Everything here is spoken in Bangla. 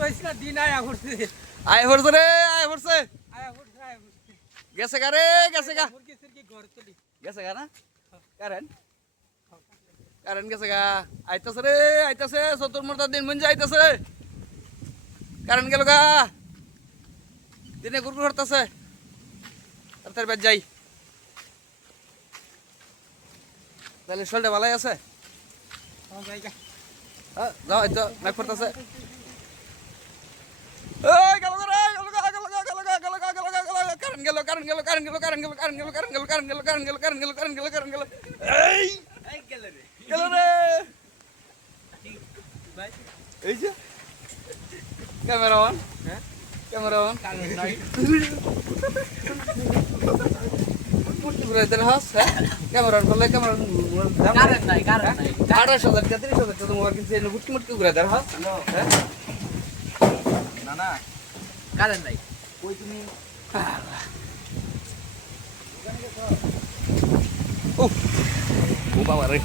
কইছ না দিন আয়া করছে আয় পড়ছে রে আয় পড়ছে আয়া করছে গেছে গা রে গেছে গা মুরগি সিরগি ঘর তুলি গেছে গা না কারেন্ট কারেন্ট গেছে গা আইতাছে রে আইতাছে চতুর্মুর্তার দিন মঞ্জে আইতাছে কারেন্ট গেল গা দিনে গুরগুর করতেছে তার বেদ যাই তাহলে শরীরটা ভালোই আছে যাও এই তো ম্যাক করতেছে এই গেল গা রে গেল গা গেল গা গেল গা গেল গা গেল গা গেল গা কারেন্ট গেল কারেন্ট গেল কারেন্ট গেল কারেন্ট গেল কারেন্ট গেল কারেন্ট গেল কারেন্ট গেল কারেন্ট গেল কারেন্ট গেল কারেন্ট গেল কারেন্ট গেল এই এই গেল রে গেল রে ভাই এই যে ক্যামেরাম্যান হ্যাঁ ক্যামেরাম্যান কারেন্ট নাই মুষ্টি ঘুরাই দেন হাস হ্যাঁ ক্যামেরার ফলে ক্যামেরা কারেন্ট নাই 28,000 30,000 টাকা মোবাইল কিনছে এনে মুটকি মুটকি ঘুরাই দেন হাস হ্যাঁ না না কারেন্ট নাই কই তুমি ও বাবা রে